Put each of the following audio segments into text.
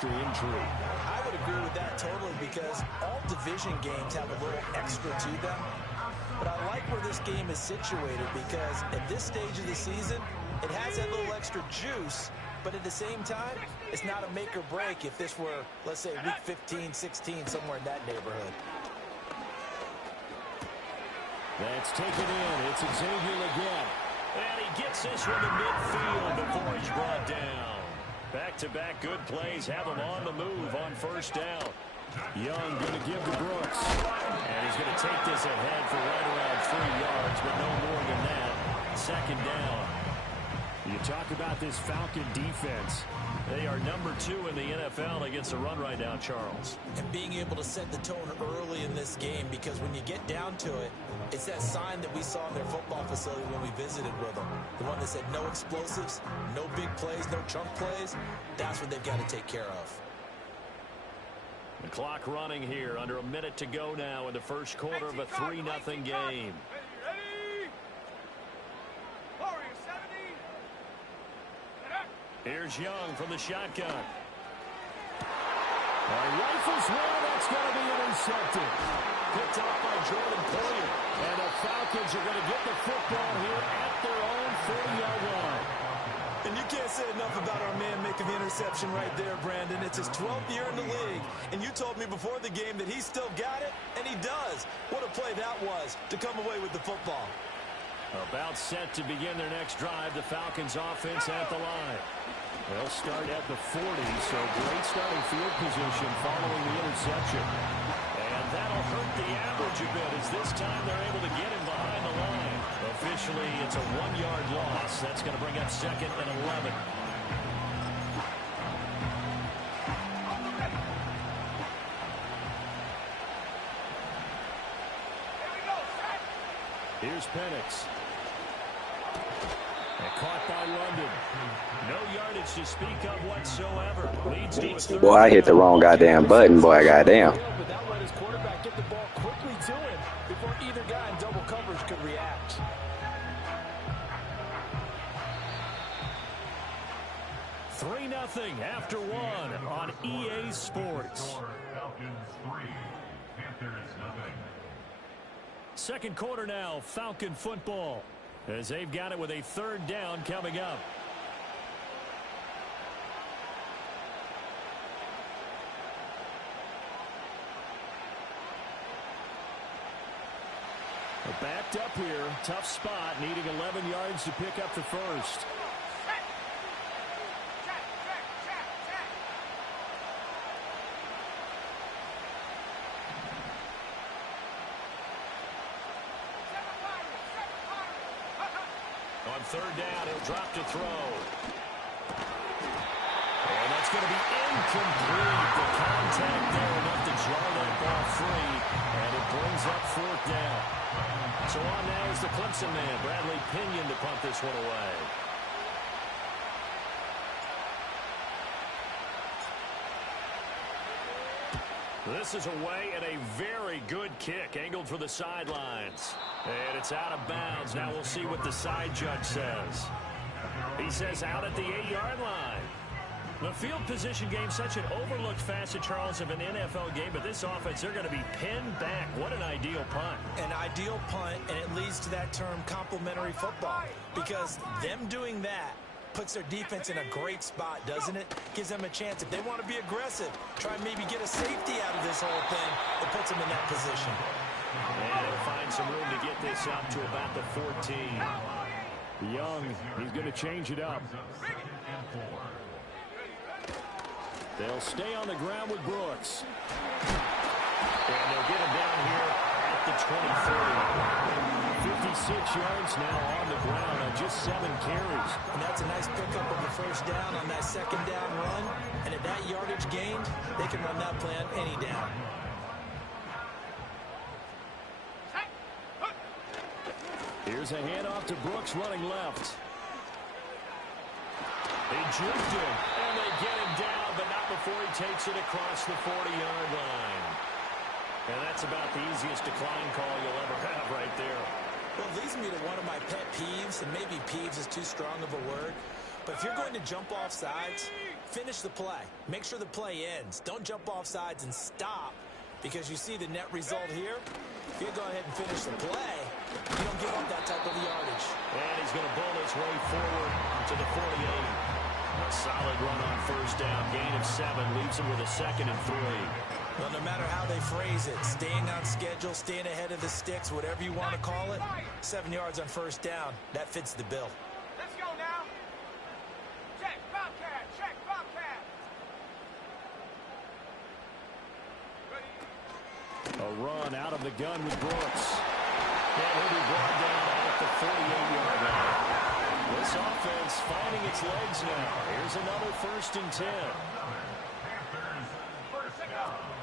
extra intrigue. I would agree with that totally because all division games have a little extra to them. But I like where this game is situated because at this stage of the season, it has that little extra juice. But at the same time, it's not a make or break if this were, let's say, week 15, 16, somewhere in that neighborhood. That's taken in. It's Xavier again. And he gets this one to midfield before he's brought down. Back-to-back good plays have him on the move on first down. Young going to give to Brooks. And he's going to take this ahead for right around 3 yards, but no more than that. Second down. You talk about this Falcon defense. They are number 2 in the NFL against the run right now, Charles. And being able to set the tone early in this game, because when you get down to it, it's that sign that we saw in their football facility when we visited with them. The one that said no explosives, no big plays, no chunk plays. That's what they've got to take care of. The clock running here. Under a minute to go now in the first quarter of a 3-0 game. Here's Young from the shotgun. Rifles one. That's going to be intercepted. Picked off by Jordan Poyer. And the Falcons are going to get the football here at their own 40-yard line. And you can't say enough about our man making the interception right there, Brandon. It's his 12th year in the league. And you told me before the game that he still got it, and he does. What a play that was to come away with the football. About set to begin their next drive, the Falcons offense at the line. They'll start at the 40, so great starting field position following the interception. And that'll hurt the average a bit as this time they're able to get him behind the line. Officially, it's a 1-yard loss. That's going to bring up 2nd and 11. Here's Penix. And caught by London. No yardage to speak of whatsoever. Leads to a third. Boy, I hit the wrong goddamn button, boy, goddamn. But that let his quarterback get the ball quickly to him before either guy in double coverage could react. Three 0 after one on EA Sports. Second quarter now, Falcon football, as they've got it with a third down coming up. Backed up here, tough spot, needing 11 yards to pick up the first. On third down, he'll drop to throw. And that's going to be incomplete. The contact there enough to jar that ball free, and it brings up fourth down. So on now is the Clemson man, Bradley Pinion, to punt this one away. This is away and a very good kick, angled for the sidelines. And it's out of bounds. Now we'll see what the side judge says. He says out at the 8-yard line. The field position game, such an overlooked facet, Charles, of an NFL game, but this offense, they're going to be pinned back. What an ideal punt. An ideal punt, and it leads to that term complementary football, because them doing that puts their defense in a great spot, doesn't it? Gives them a chance. If they want to be aggressive, try and maybe get a safety out of this whole thing, it puts them in that position. And he'll find some room to get this up to about the 14. Young, he's going to change it up. They'll stay on the ground with Brooks. And they'll get him down here at the 23. 56 yards now on the ground on just 7 carries. And that's a nice pickup on the first down on that second down run. And at that yardage gained, they can run that play on any down. Here's a handoff to Brooks running left. They juked him, and they get him down, but not before he takes it across the 40-yard line. And that's about the easiest decline call you'll ever have right there. Well, it leads me to one of my pet peeves, and maybe peeves is too strong of a word, but if you're going to jump off sides, Finish the play. Make sure the play ends. Don't jump off sides and stop, because you see the net result here. If you go ahead and finish the play, you don't give up that type of yardage. And he's going to bull his way forward to the 48. A solid run on first down. Gain of 7 leaves him with a 2nd and 3. Well, no matter how they phrase it, staying on schedule, staying ahead of the sticks, whatever you want to call it, 7 yards on first down, that fits the bill. Let's go now. Check, Bobcat, check, Bobcat. Ready? A run out of the gun with Brooks. And he'll be brought down at the 48-yard line. This offense finding its legs now. Here's another 1st and 10.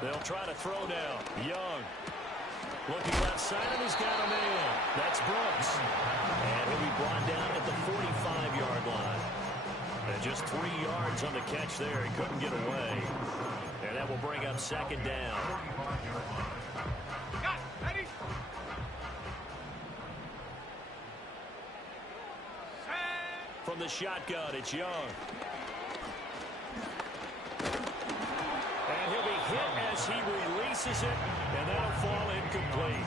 They'll try to throw now. Young. Looking left side, and he's got a man. That's Brooks. And he'll be brought down at the 45-yard line. And just 3 yards on the catch there. He couldn't get away. And that will bring up 2nd down. Got it. Ready? Set. From the shotgun, it's Young. And he'll be hit as he releases it, and that'll fall incomplete.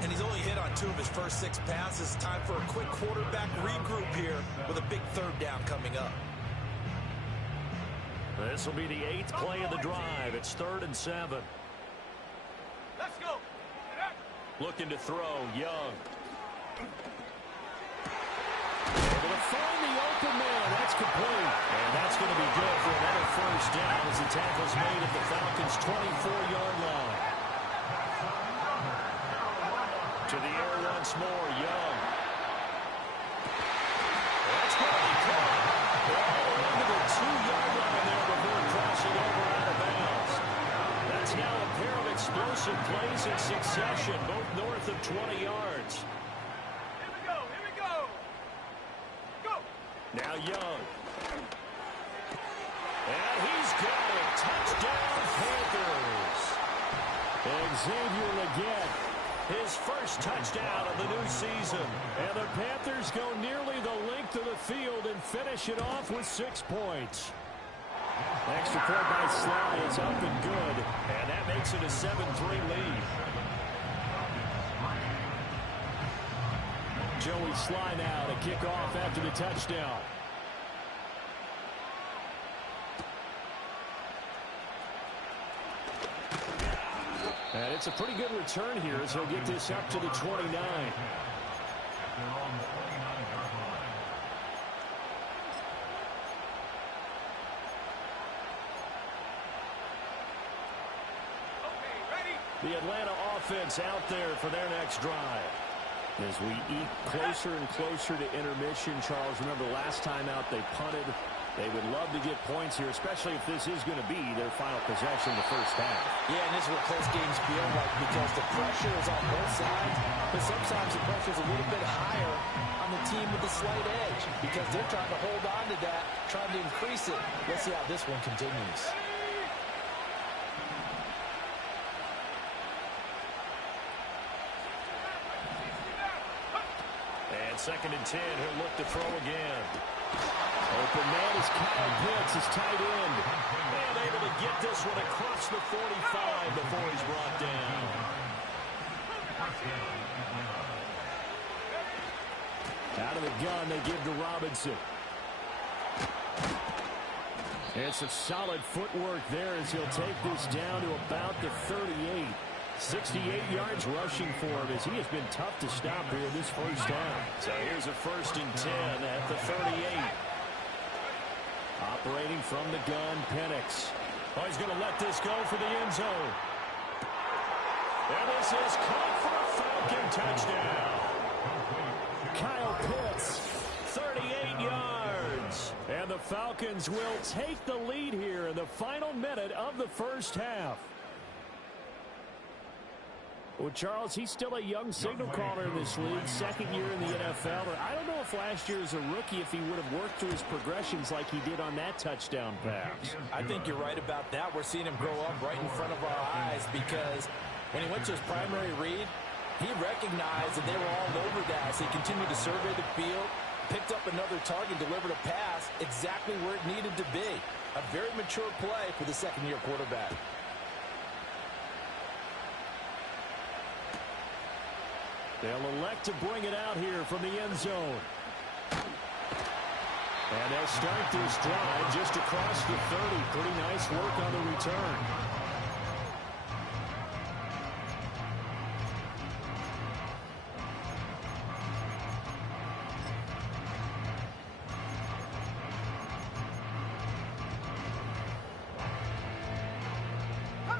And he's only hit on 2 of his first 6 passes. Time for a quick quarterback regroup here with a big 3rd down coming up. This will be the 8th play of the drive. It's 3rd and 7. Let's go. Looking to throw, Young. Able to find the open man. That's complete. And that's going to be good for another first down as the tackle's made at the Falcons' 24-yard line. To the air once more, Young. That's going to be caught. Into the 2-yard line there before crossing over out of bounds. That's now a pair of explosive plays in succession, both north of 20 yards. Here we go. Here we go. Go. Now Young. And he's got it. Touchdown, Panthers. Xavier Leggett, his first touchdown of the new season. And the Panthers go nearly the length of the field and finish it off with 6 points. Extra point by Sly is up and good. And that makes it a 7-3 lead. Joey Sly now to kick off after the touchdown. And it's a pretty good return here as he'll get this up to the 29. Okay, ready? The Atlanta offense out there for their next drive. As we eke closer and closer to intermission, Charles, remember last time out they punted. They would love to get points here, especially if this is going to be their final possession in the first half. Yeah, and this is what close games feel like, because the pressure is on both sides, but sometimes the pressure is a little bit higher on the team with the slight edge, because they're trying to hold on to that, trying to increase it. Let's see how this one continues. And 2nd and 10, he'll look to throw again. Open man is Kyle Pitts, his tight end. And able to get this one across the 45 before he's brought down. Out of the gun, they give to Robinson. And some solid footwork there as he'll take this down to about the 38. 68 yards rushing for him as he has been tough to stop here this first half. So here's a 1st and 10 at the 38. Operating from the gun, Penix. Oh, he's going to let this go for the end zone. And this is caught for a Falcon touchdown. Kyle Pitts, 38 yards. And the Falcons will take the lead here in the final minute of the first half. Well, Charles, he's still a young signal caller in this league, 2nd year in the NFL. I don't know if last year as a rookie, if he would have worked through his progressions like he did on that touchdown pass. I think you're right about that. We're seeing him grow up right in front of our eyes, because when he went to his primary read, he recognized that they were all over that. So he continued to survey the field, picked up another target, delivered a pass exactly where it needed to be. A very mature play for the second-year quarterback. They'll elect to bring it out here from the end zone. And they'll start this drive just across the 30. Pretty nice work on the return.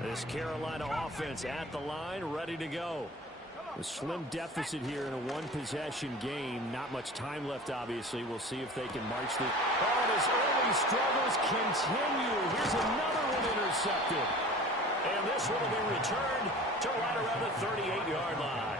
This Carolina offense at the line, ready to go. A slim deficit here in a one-possession game. Not much time left, obviously. We'll see if they can march the... Oh, and his early struggles continue. Here's another one intercepted. And this one will be returned to right around the 38-yard line.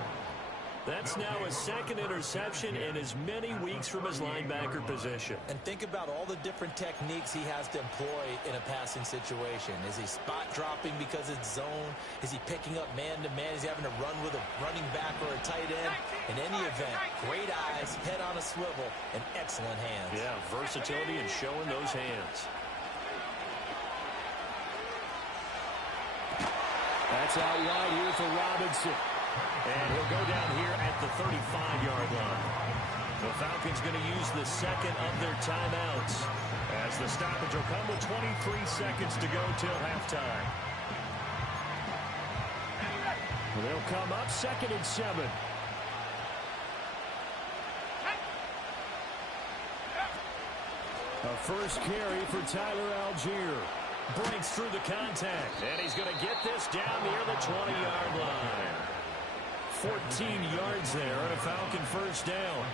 That's now his second interception in as many weeks from his linebacker position. And think about all the different techniques he has to employ in a passing situation. Is he spot dropping because it's zone? Is he picking up man-to-man? Is he having to run with a running back or a tight end? In any event, great eyes, head on a swivel, and excellent hands. Yeah, versatility and showing those hands. That's out wide here for Robinson. And he'll go down here at the 35-yard line. The Falcons going to use the second of their timeouts as the stoppage will come with 23 seconds to go till halftime. They'll come up 2nd and 7. A first carry for Tyler Algier. Breaks through the contact. And he's going to get this down near the 20-yard line. 14 yards there and a Falcon first down.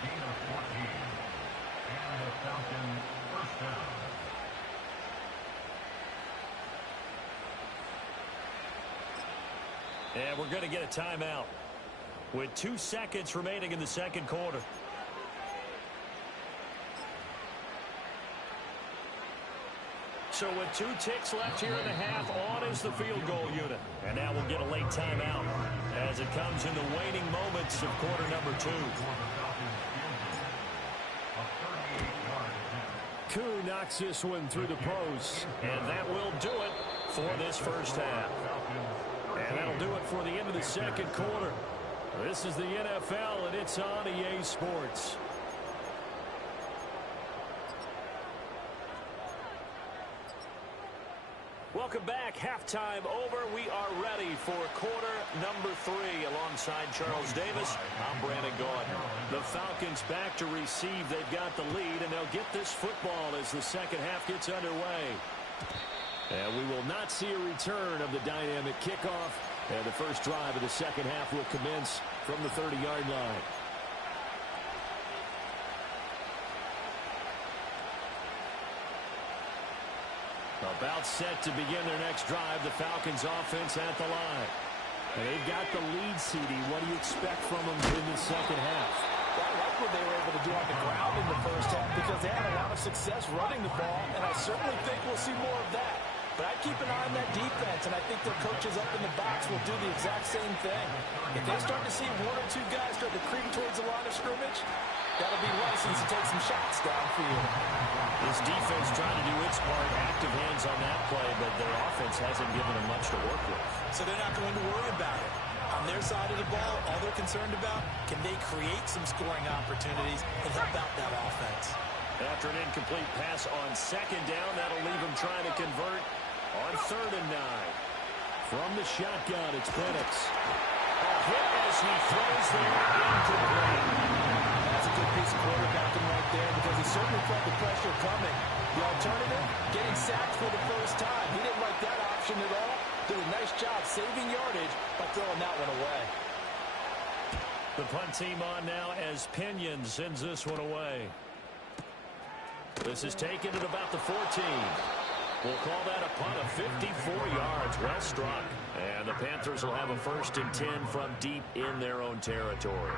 And we're going to get a timeout with 2 seconds remaining in the second quarter. So with 2 ticks left here in the half, on is the field goal unit. And now we'll get a late timeout as it comes in the waning moments of quarter number 2. Koo knocks this one through the post. And that will do it for this first half. And that'll do it for the end of the second quarter. This is the NFL, and it's on EA Sports. Welcome back. Halftime over. We are ready for quarter number 3 alongside Charles Davis. I'm Brandon Gordon. The Falcons back to receive. They've got the lead, and they'll get this football as the second half gets underway. And we will not see a return of the dynamic kickoff. And the first drive of the second half will commence from the 30-yard line. About set to begin their next drive, the Falcons offense at the line. And they've got the lead, CD. What do you expect from them in the second half? Well, I like what they were able to do on the ground in the first half because they had a lot of success running the ball, and I certainly think we'll see more of that. But I keep an eye on that defense, and I think their coaches up in the box will do the exact same thing. If they start to see 1 or 2 guys start to creep towards the line of scrimmage, that'll be license to take some shots downfield. This defense trying to do its part, active hands on that play, but their offense hasn't given them much to work with. So they're not going to worry about it. On their side of the ball, all they're concerned about, can they create some scoring opportunities and help out that offense? After an incomplete pass on second down, that'll leave them trying to convert on 3rd and 9. From the shotgun, it's Penix. A hit as he throws there, incomplete. That's a good piece of quarterbacking right there because he certainly felt the pressure coming. The alternative, getting sacked for the first time. He didn't like that option at all. Did a nice job saving yardage by throwing that one away. The punt team on now as Pinion sends this one away. This is taken at about the 14. We'll call that a punt of 54 yards. Well struck. And the Panthers will have a 1st and 10 from deep in their own territory.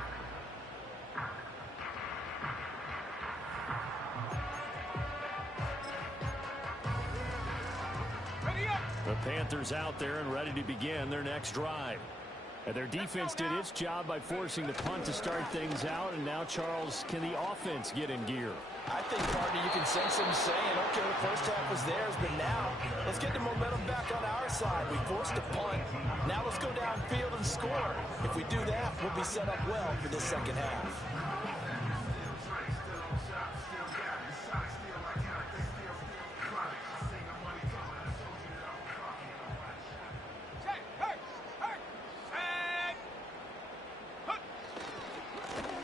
The Panthers out there and ready to begin their next drive. And their defense did its job by forcing the punt to start things out. And now, Charles, can the offense get in gear? I think, partner, you can sense them saying, okay, the first half was theirs, but now let's get the momentum back on our side. We forced a punt. Now let's go downfield and score. If we do that, we'll be set up well for this second half.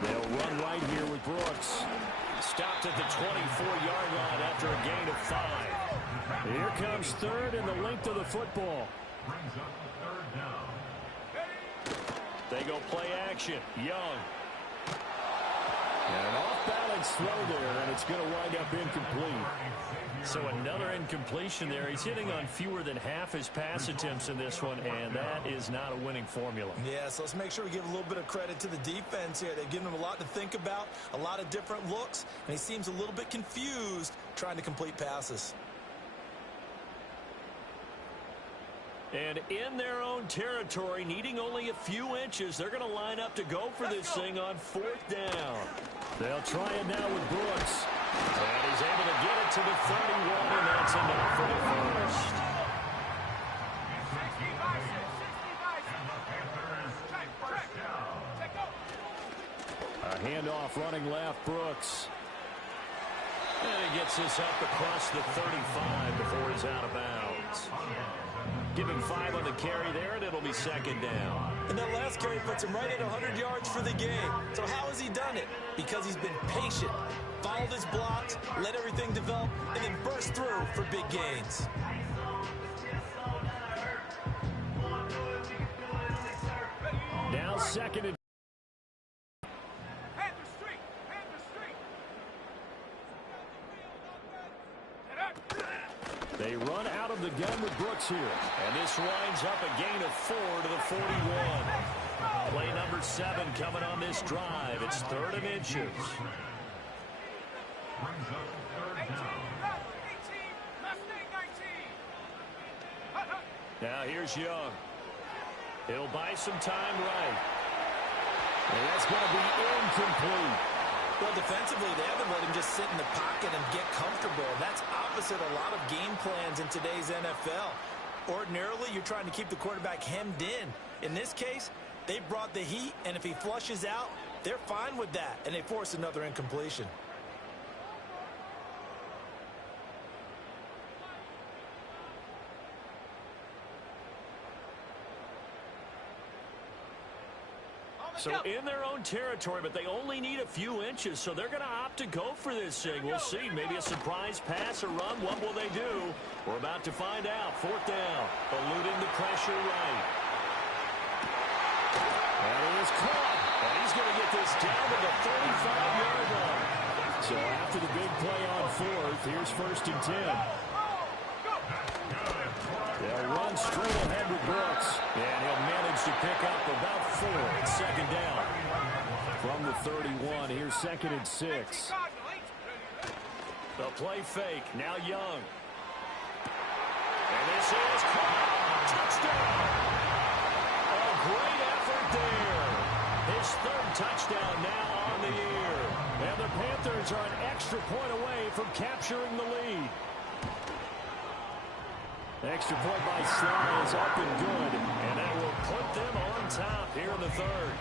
They'll run right here with Brooks. Stopped at the 24-yard line after a gain of 5. Here comes third and the length of the football. They go play action. Young. And an off-balance throw there, and it's going to wind up incomplete. So another incompletion there. He's hitting on fewer than half his pass attempts in this one, and that is not a winning formula. Yeah, so let's make sure we give a little bit of credit to the defense here. They've given him a lot to think about, a lot of different looks, and he seems a little bit confused trying to complete passes. And in their own territory, needing only a few inches, they're going to line up to go for this thing on 4th down. They'll try it now with Brooks. And he's able to get it to the 31, and that's enough for the first. A handoff running left, Brooks. And he gets this up across the 35 before he's out of bounds. Give him 5 on the carry there, and it'll be 2nd down. And that last carry puts him right at 100 yards for the game. So how has he done it? Because he's been patient, followed his blocks, let everything develop, and then burst through for big gains. Now 2nd and they run out of the gun with Brooks here. And this winds up a gain of 4 to the 41. Play number 7 coming on this drive. It's 3rd and inches. Now here's Young. He'll buy some time right. And that's going to be incomplete. Well, defensively, they haven't let him just sit in the pocket and get comfortable. That's opposite a lot of game plans in today's NFL. Ordinarily, you're trying to keep the quarterback hemmed in. In this case, they brought the heat, and if he flushes out, they're fine with that, and they force another incompletion. So in their own territory, but they only need a few inches, so they're going to opt to go for this thing. We'll see. Maybe a surprise pass or run. What will they do? We're about to find out. 4th down. Eluding the pressure right. And he is caught. And he's going to get this down to the 35-yard line. So after the big play on 4th, here's 1st and 10. They'll run straight ahead with Brooks. And he'll manage to pick up about 4. It's 2nd down. From the 31, here's 2nd and 6. The play fake. Now Young. And this is caught. Touchdown. A great effort there. His 3rd touchdown now on the year. And the Panthers are an extra point away from capturing the lead. Extra point by Sly is up and good, and that will put them on top here in the 3rd.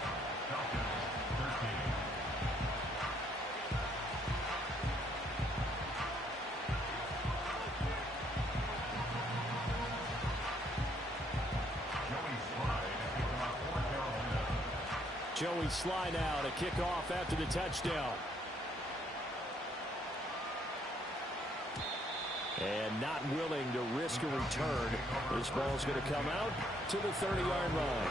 Joey Sly now to kick off after the touchdown. And not willing to risk a return. This ball's going to come out to the 30-yard line.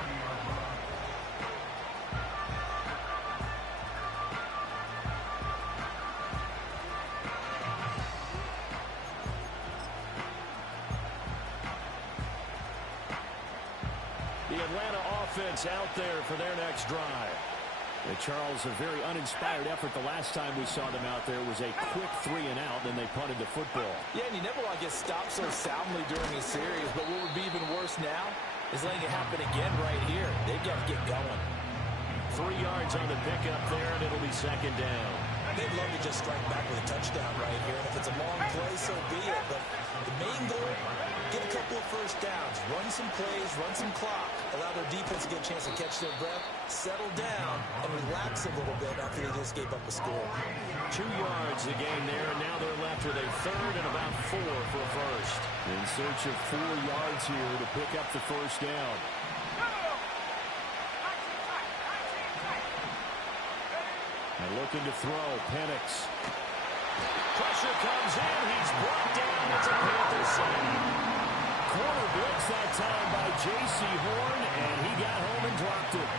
The Atlanta offense out there for their next drive. Charles, a very uninspired effort the last time we saw them out there was a quick 3 and out, then they punted the football. Yeah, and you never want to get stopped so soundly during a series, but what would be even worse now, is letting it happen again right here. They've got to get going. 3 yards on the pickup there, and it'll be second down. They'd love to just strike back with a touchdown right here. And if it's a long play, so be it. But the main goal, get a couple of first downs, run some plays, run some clock, allow their defense to get a chance to catch their breath, settle down, and relax a little bit after they just gave up a score. 2 yards the game there, and now they're left with a third and about 4 for a first. In search of 4 yards here to pick up the first down. And looking to throw, Penix. Pressure comes in. He's brought down. It's a Panther sack. Corner blitz that time by J.C. Horn, and he got home and dropped it.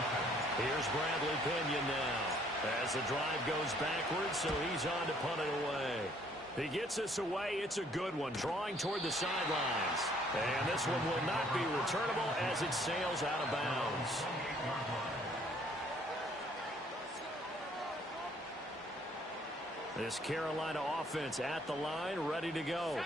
Here's Bradley Pinion now as the drive goes backwards, so he's on to punt it away. He gets us away. It's a good one, drawing toward the sidelines. And this one will not be returnable as it sails out of bounds. This Carolina offense at the line, ready to go.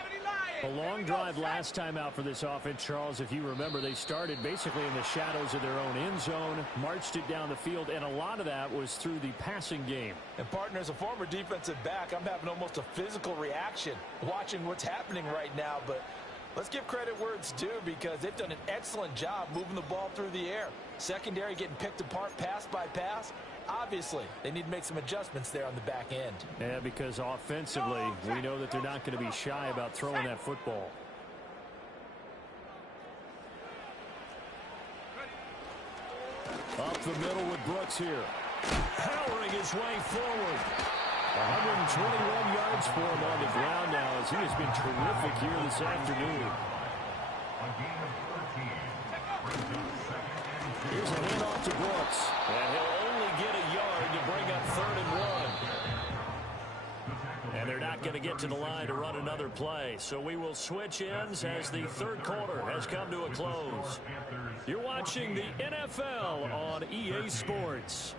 A long drive last time out for this offense, Charles. If you remember, they started basically in the shadows of their own end zone, marched it down the field, and a lot of that was through the passing game. And, partner, as a former defensive back, I'm having almost a physical reaction watching what's happening right now. But let's give credit where it's due because they've done an excellent job moving the ball through the air. Secondary getting picked apart pass by pass. Obviously, they need to make some adjustments there on the back end. Yeah, because offensively, we know that they're not going to be shy about throwing that football. Up the middle with Brooks here. Powering his way forward. 121 yards for him on the ground now as he has been terrific here this afternoon. Here's a handoff to Brooks. And he'll only get a yard to bring up 3rd and 1. And they're not going to get to the line to run another play. So we will switch ends as the third quarter has come to a close. You're watching the NFL on EA Sports.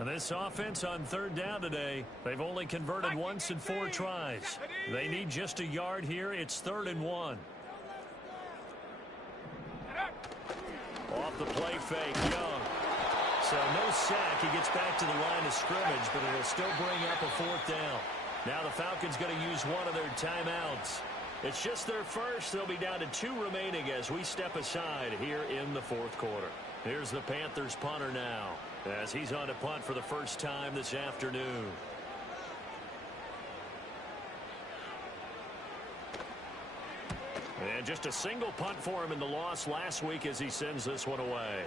And this offense on 3rd down today, they've only converted once in 4 tries. They need just a yard here. It's 3rd and 1. Off the play fake, Young. So no sack. He gets back to the line of scrimmage, but it'll still bring up a 4th down. Now the Falcons going to use one of their timeouts. It's just their first. They'll be down to 2 remaining as we step aside here in the 4th quarter. Here's the Panthers punter now, as he's on to punt for the first time this afternoon. And just a single punt for him in the loss last week as he sends this one away.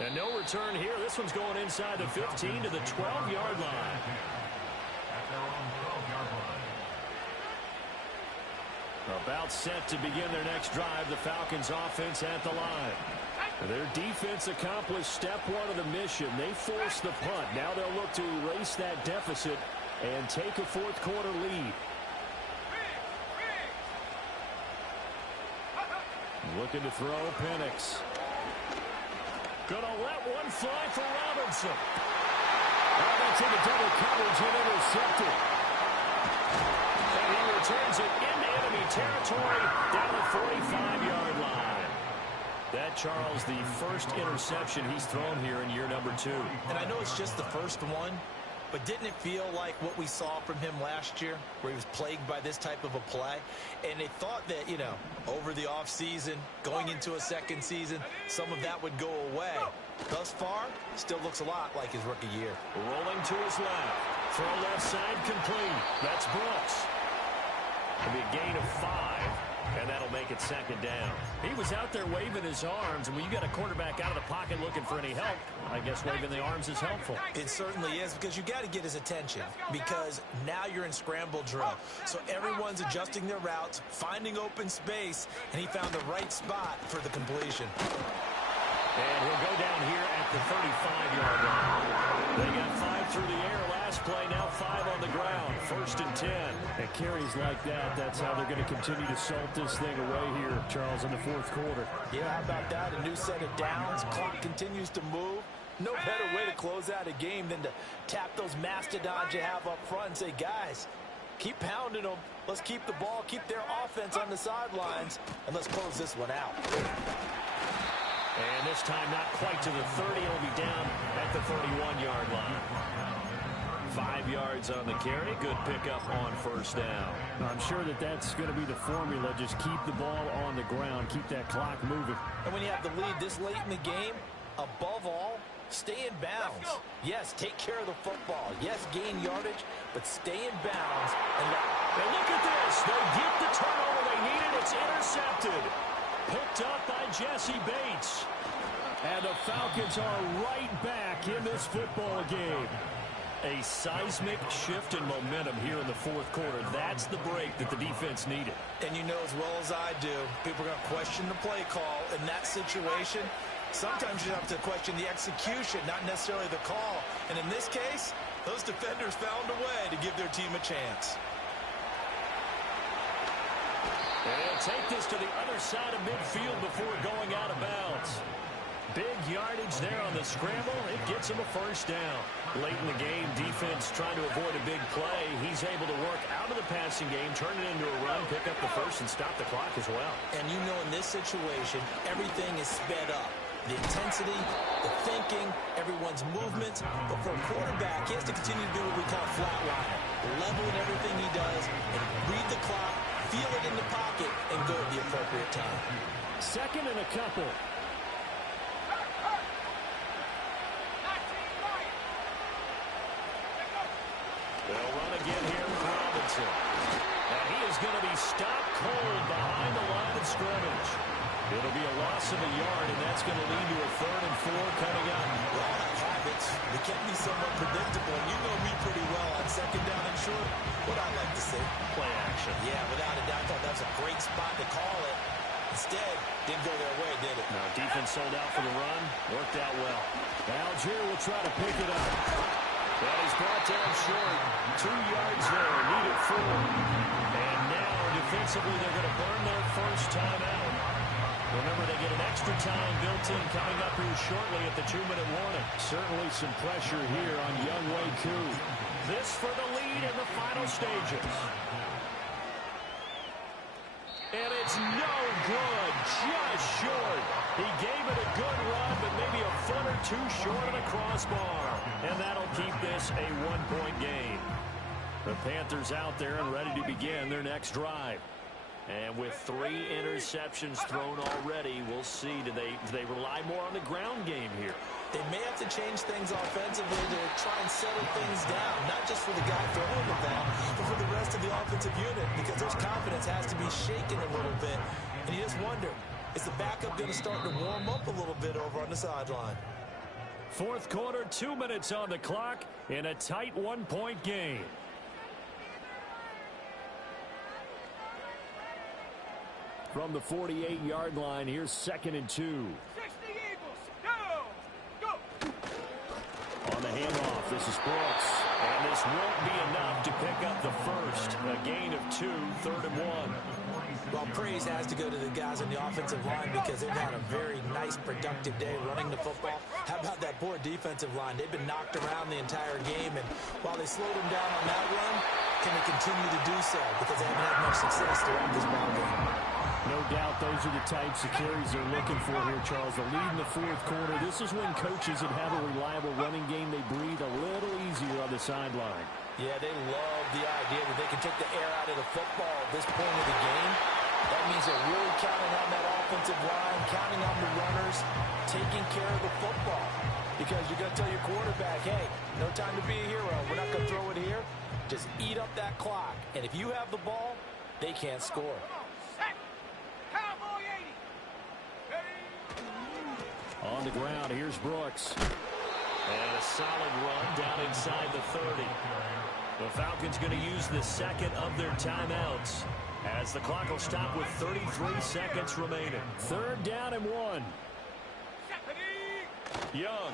And no return here. This one's going inside the 15 to the 12-yard line. About set to begin their next drive, the Falcons offense at the line. Their defense accomplished step 1 of the mission. They forced the punt. Now they'll look to erase that deficit and take a 4th quarter lead. Looking to throw, Penix. Gonna let one fly for Robinson. That's into double coverage and intercepted. And he returns it into enemy territory down the 45-yard line. That, Charles, the first interception he's thrown here in year number 2. And I know it's just the first one, but didn't it feel like what we saw from him last year, where he was plagued by this type of a play? And they thought that, you know, over the offseason, going into a second season, some of that would go away. Thus far, still looks a lot like his rookie year. Rolling to his left. Throw left side complete. That's Brooks. It'll be a gain of 5. And that'll make it second down. He was out there waving his arms, and when you got a quarterback out of the pocket looking for any help, I guess waving the arms is helpful. It certainly is, because you got to get his attention, because now you're in scramble drill. So everyone's adjusting their routes, finding open space, and he found the right spot for the completion. And he'll go down here at the 35-yard line. They got 5 through the air last play, now 5 on the ground. 1st and 10. And carries like that, that's how they're going to continue to salt this thing away here, Charles, in the 4th quarter. Yeah, how about that? A new set of downs. Clock continues to move. No better way to close out a game than to tap those mastodons you have up front and say, guys, keep pounding them. Let's keep the ball, keep their offense on the sidelines, and let's close this one out. And this time not quite to the 30. It'll be down at the 31-yard line. 5 yards on the carry. Good pickup on 1st down. I'm sure that's going to be the formula. Just keep the ball on the ground. Keep that clock moving. And when you have the lead this late in the game, above all, stay in bounds. Yes, take care of the football. Yes, gain yardage, but stay in bounds. And look at this. They get the turnover they needed. It's intercepted. Picked up by Jesse Bates. And the Falcons are right back in this football game. A seismic shift in momentum here in the 4th quarter. That's the break that the defense needed. And you know as well as I do, people are going to question the play call in that situation. Sometimes you have to question the execution, not necessarily the call. And in this case, those defenders found a way to give their team a chance. And they'll take this to the other side of midfield before going out of bounds. Big yardage there on the scramble. It gets him a 1st down. Late in the game, defense trying to avoid a big play. He's able to work out of the passing game, turn it into a run, pick up the 1st, and stop the clock as well. And you know in this situation, everything is sped up. The intensity, the thinking, everyone's movements. But for a quarterback, he has to continue to do what we call flatliner. Level in everything he does and read the clock, feel it in the pocket, and go at the appropriate time. 2nd and a couple. They'll run again here with Robinson. And he is going to be stopped cold behind the line of scrimmage. It'll be a loss of a yard, and that's going to lead to a 3rd and 4 coming up. Well, our habits, they can be somewhat predictable, and you know me pretty well on 2nd down and short. What I like to say, Play action. yeah, without a doubt, I thought that was a great spot to call it. Instead, didn't go their way, did it? Now, defense sold out for the run. Worked out well. Algier will try to pick it up. Well, he's brought down short. 2 yards there. Needed 4. And now, defensively, they're going to burn their 1st time out. Remember, they get an extra time built in coming up here shortly at the 2-minute warning. Certainly some pressure here on Younghoe Koo. This for the lead in the final stages. And it's no good, just short. He gave it a good run, but maybe a foot or 2 short of the crossbar. And that'll keep this a 1-point game. The Panthers out there and ready to begin their next drive. And with 3 interceptions thrown already, we'll see, do they rely more on the ground game here? They may have to change things offensively to try and settle things down, not just for the guy throwing the ball, but for the rest of the offensive unit, because their confidence has to be shaken a little bit. And you just wonder, is the backup going to start to warm up a little bit over on the sideline? 4th quarter, 2 minutes on the clock in a tight 1-point game. From the 48-yard line, here's 2nd and 2. 60 Eagles, go! On the handoff, this is Brooks. And this won't be enough to pick up the 1st. A gain of 2, 3rd and 1. Well, praise has to go to the guys on the offensive line because they've had a very nice, productive day running the football. How about that poor defensive line? They've been knocked around the entire game, and while they slowed them down on that run, can they continue to do so? Because they haven't had much success throughout this ballgame. No doubt those are the types of carries they're looking for here, Charles. The lead in the 4th quarter. This is when coaches that have a reliable running game, they breathe a little easier on the sideline. Yeah, they love the idea that they can take the air out of the football at this point of the game. That means they're really counting on that offensive line, counting on the runners, taking care of the football. Because you're going to tell your quarterback, hey, no time to be a hero. We're not going to throw it here. Just eat up that clock. And if you have the ball, they can't score. the ground. Here's Brooks. And a solid run down inside the 30. The Falcons going to use the second of their timeouts as the clock will stop with 33 seconds remaining. 3rd down and 1. Young.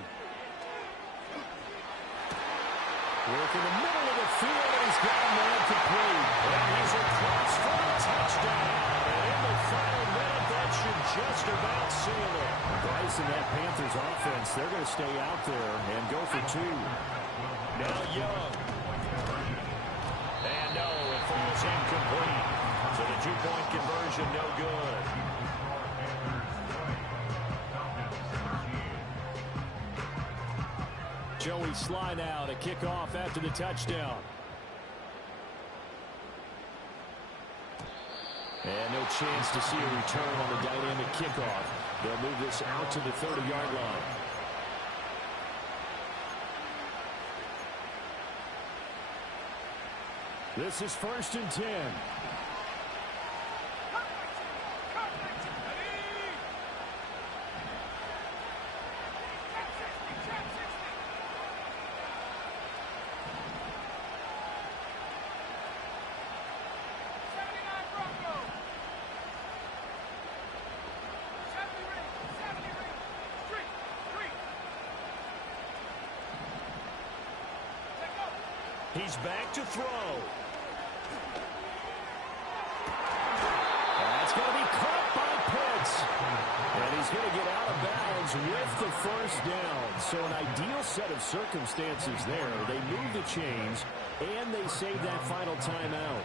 Work in the middle of the field, and he's got a man complete. And he's across for a touchdown. And in the final minute, that should just about seal it. Bryce and that Panthers offense, they're going to stay out there and go for 2. Now Young. And no, it falls incomplete. So the 2-point conversion no good. Joey Sly now to kick off after the touchdown. And no chance to see a return on the dynamic kickoff. They'll move this out to the 30-yard line. This is 1st and 10. He's back to throw. That's going to be caught by Pitts. And he's going to get out of bounds with the 1st down. So an ideal set of circumstances there. They move the chains, and they save that final timeout.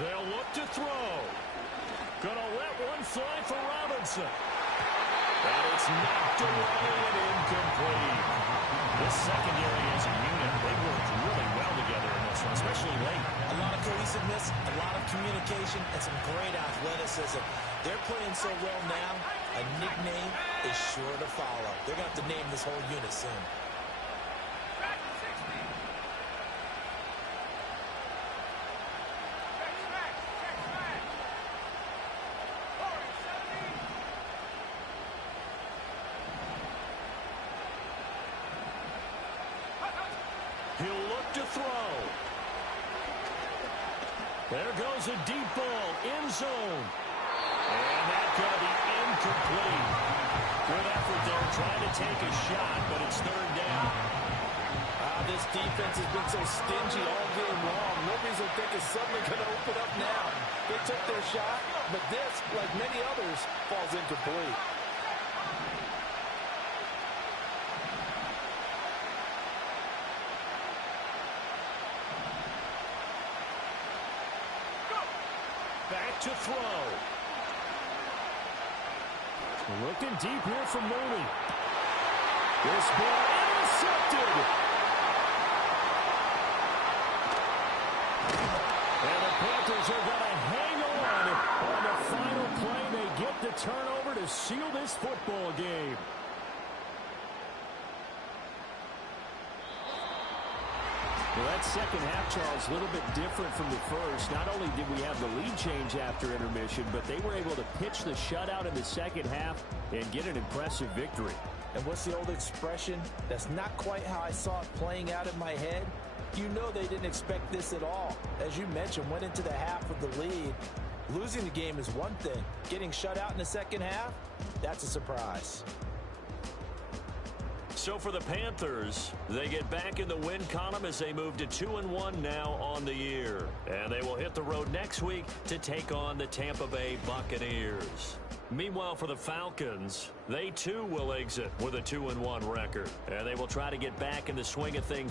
They'll look to throw. Gonna let one fly for Robinson. And it's knocked away and incomplete. This secondary as a unit, they worked really well together in this one, especially late. A lot of cohesiveness, a lot of communication, and some great athleticism. They're playing so well now, a nickname is sure to follow. They're going to have to name this whole unit soon. He'll look to throw. There goes a deep ball, end zone. And that's going to be incomplete. Good effort there, trying to take a shot, but it's 3rd down. This defense has been so stingy all game long. No reason to think it's suddenly going to open up now. They took their shot, but this, like many others, falls incomplete. Back to throw. Looking deep here for Mooney. This ball intercepted. And the Panthers are going to hang on the final play. They get the turnover to seal this football game. Well, that second half, Charles, a little bit different from the first. Not only did we have the lead change after intermission, but they were able to pitch the shutout in the second half and get an impressive victory. And what's the old expression? That's not quite how I saw it playing out in my head. You know they didn't expect this at all. As you mentioned, went into the half with the lead. Losing the game is one thing. Getting shut out in the second half, that's a surprise. So for the Panthers, they get back in the win column as they move to 2-1 now on the year. And they will hit the road next week to take on the Tampa Bay Buccaneers. Meanwhile, for the Falcons, they too will exit with a 2-1 record. And they will try to get back in the swing of things